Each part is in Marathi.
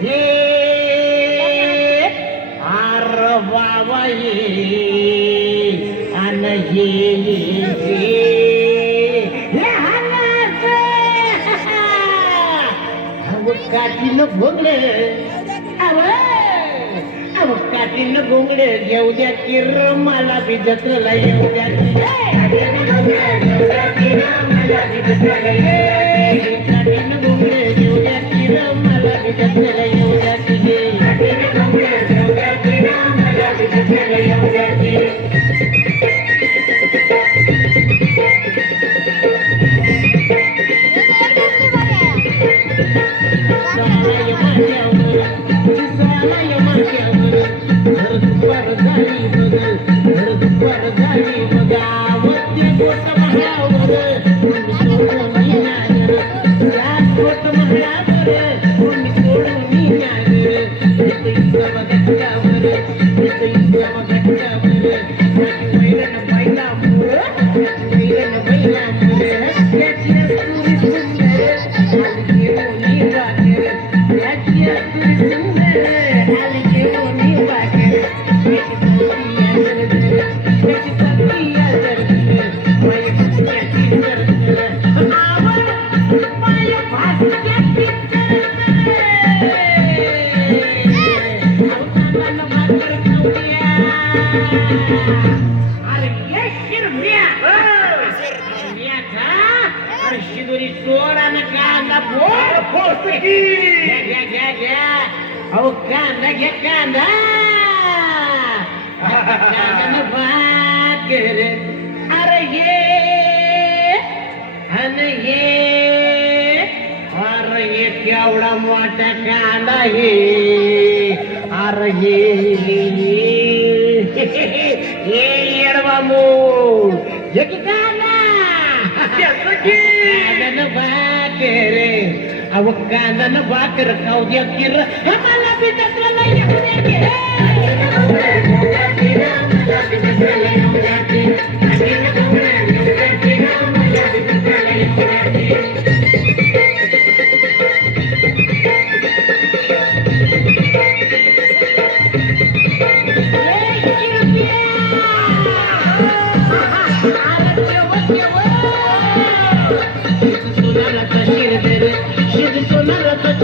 हे आर बाबा ये अन ये काठीनं अव अव काठीनं घेऊ द्या किर मला बी जत्रला येऊ द्या. काठीनं गोंगड घेऊ द्या किर मला बी अरे ये शिरम्या. शिरम्याचा? अरे शिदोरी सोड आणि कांदा फोड. घ्या, घ्या, घ्या, घ्या. अहो कांदा घ्या कांदा. अरे ये अन ये अरे ये केवढा मोठा कांदा हे अरे ये ये येडवा मूळ. हे की कांदा कांद्यानं भाकर अव कांद्यानं भाकर खाऊ द्या बी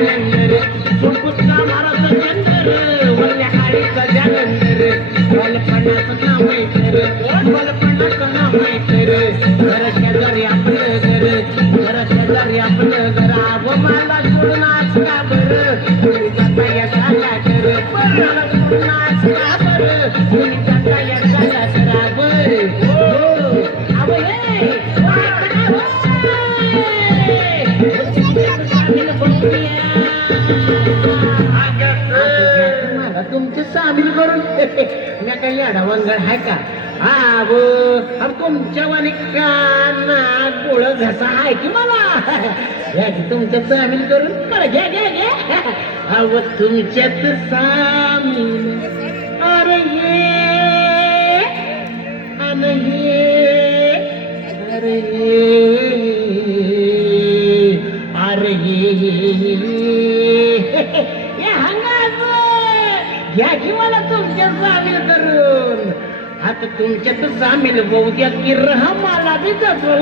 Thank you. सामील करून मी काही याडा आहे का? हा व अरे तुमच्या वाणी काना गोळ घसा आहे की मला? घ्या की तुमचं सामील करून? बरं घ्या घ्या घ्या. अव तुमच्यात सामील. अरे ये. अन ये. अरे ये. नादात तुमच्यात सामील होऊ द्या की रहमाला मला बी जातो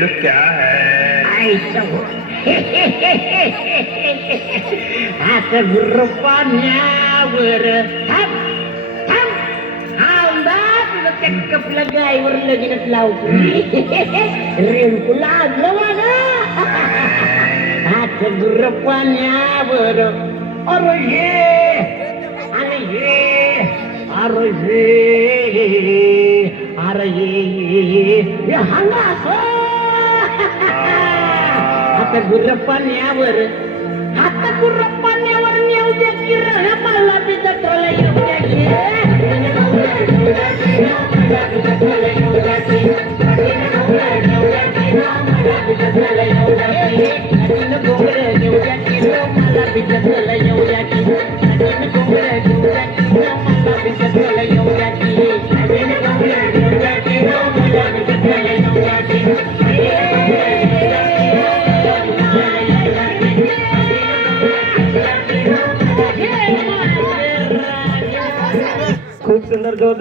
लुल्लू क्या है आईचं हो. आता गुर्र पाण्यावर थांब थांब आमदा तुझं त्या कपल्या गायीवर लगीनच लावतो रेणकू लागलं माझा आता गुर्र पाण्यावर अरे हे अरे हे अरे हे अरे हे हे हंगास आता गुर्र पाण्यावर आता गुर्र पाण्यावर नेऊ दे की रण मला बी जत्रेला येऊ द्या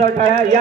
टाळ्या या